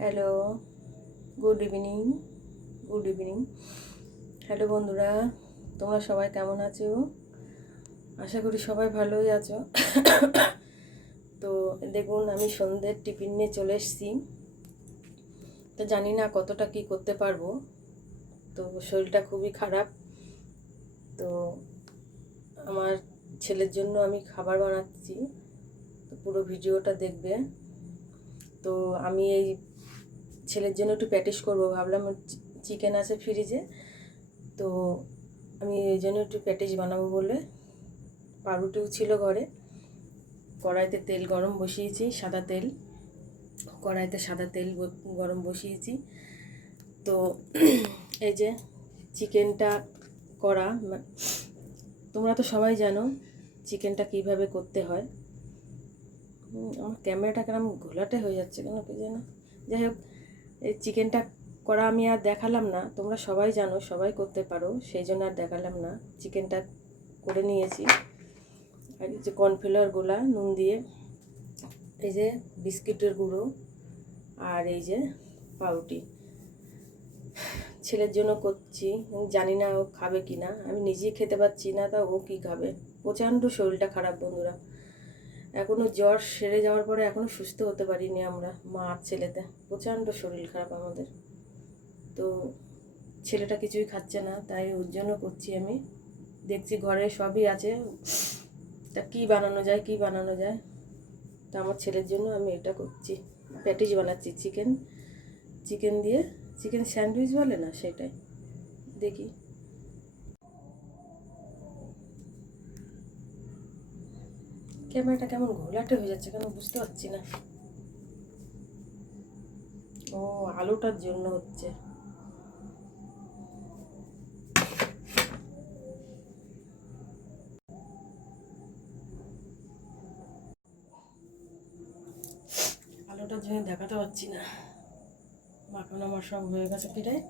Hello, good evening. Hello বন্ধুরা, তোমরা সবাই কেমন আছো? আশা করি সবাই ভালোই আছো। তো দেখুন, আমি সন্ধ্যের টিফিন নিয়ে চলে এসেছি। তো জানি না কতটা কি করতে পারবো, তো শরীরটা খুবই খারাপ। তো আমার ছেলের জন্য আমি খাবার বানাচ্ছি, তো পুরো ভিডিওটা দেখবে। তো আমি এই ছেলের জন্য একটু প্যাটিস করবো ভাবলাম, চিকেন আছে ফ্রিজে, তো আমি এই জন্য একটু প্যাটিস বানাবো বলে পাউরুটিও ছিল ঘরে। কড়াইতে তেল গরম বসিয়েছি, সাদা তেল, কড়াইতে সাদা তেল গরম বসিয়েছি। তো এই যে চিকেনটা করা, তোমরা তো সবাই জানো চিকেনটা কিভাবে করতে হয়। আমার ক্যামেরাটা কেন ঘোলাটে হয়ে যাচ্ছে কেন কি জানো। যাই হোক, এই চিকেনটা করা আমি আর দেখালাম না, তোমরা সবাই জানো, সবাই করতে পারো, সেই জন্য আর দেখালাম না। চিকেনটা করে নিয়েছি, আর এই যে কর্নফ্লাওয়ার গোলা নুন দিয়ে, এই যে বিস্কিটের গুঁড়ো, আর এই যে পাউরুটি। ছেলের জন্য করছি, জানি না ও খাবে কি না, আমি নিজেই খেতে পাচ্ছি না, তা ও কী খাবে। প্রচণ্ড শরীরটা খারাপ বন্ধুরা, এখনও জ্বর সেরে যাওয়ার পরে এখনও সুস্থ হতে পারিনি আমরা, মা আর ছেলেতে। প্রচণ্ড শরীর খারাপ আমাদের। তো ছেলেটা কিছুই খাচ্ছে না, তাই ওর জন্য করছি আমি। দেখছি ঘরে সবই আছে, তা কী বানানো যায়। তা আমার ছেলের জন্য আমি এটা করছি, প্যাটিস বানাচ্ছি চিকেন দিয়ে। চিকেন স্যান্ডউইচ বলে না, সেটাই। দেখি, ক্যামেরাটা কেমন ঘোলাটে হয়ে যাচ্ছে কেন বুঝতে পারছি না। ও, আলুটার জন্য হচ্ছে। আলুটার জন্য দেখাতে পাচ্ছি না। মাখানো আমার সব হয়ে গেছে প্রায়,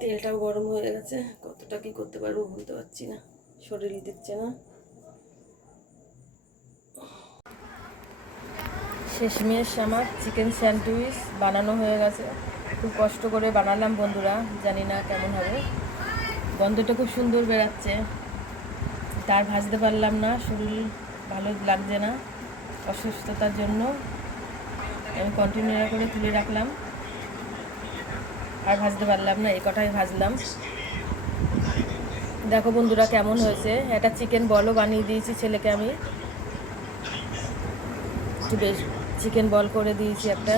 তেলটাও গরম হয়ে গেছে। কতটা কি করতে পারবো বলতে পারছি না, শরীর দিচ্ছে না। শেষমেশ আমার চিকেন স্যান্ডউইচ বানানো হয়ে গেছে। খুব কষ্ট করে বানালাম বন্ধুরা, জানি না কেমন হবে। গন্ধটা খুব সুন্দর বেরাচ্ছে, তার ভাজতে পারলাম না, শরীর ভালো লাগছে না অসুস্থতার জন্য। আমি কন্টিনিউ করে তুলে রাখলাম, আর ভাজতে পারলাম না, এই কটাই ভাজলাম। দেখো বন্ধুরা কেমন হয়েছে। একটা চিকেন বলও বানিয়ে দিয়েছি ছেলেকে আমি, একটু বেশ চিকেন বল করে দিয়েছি একটা।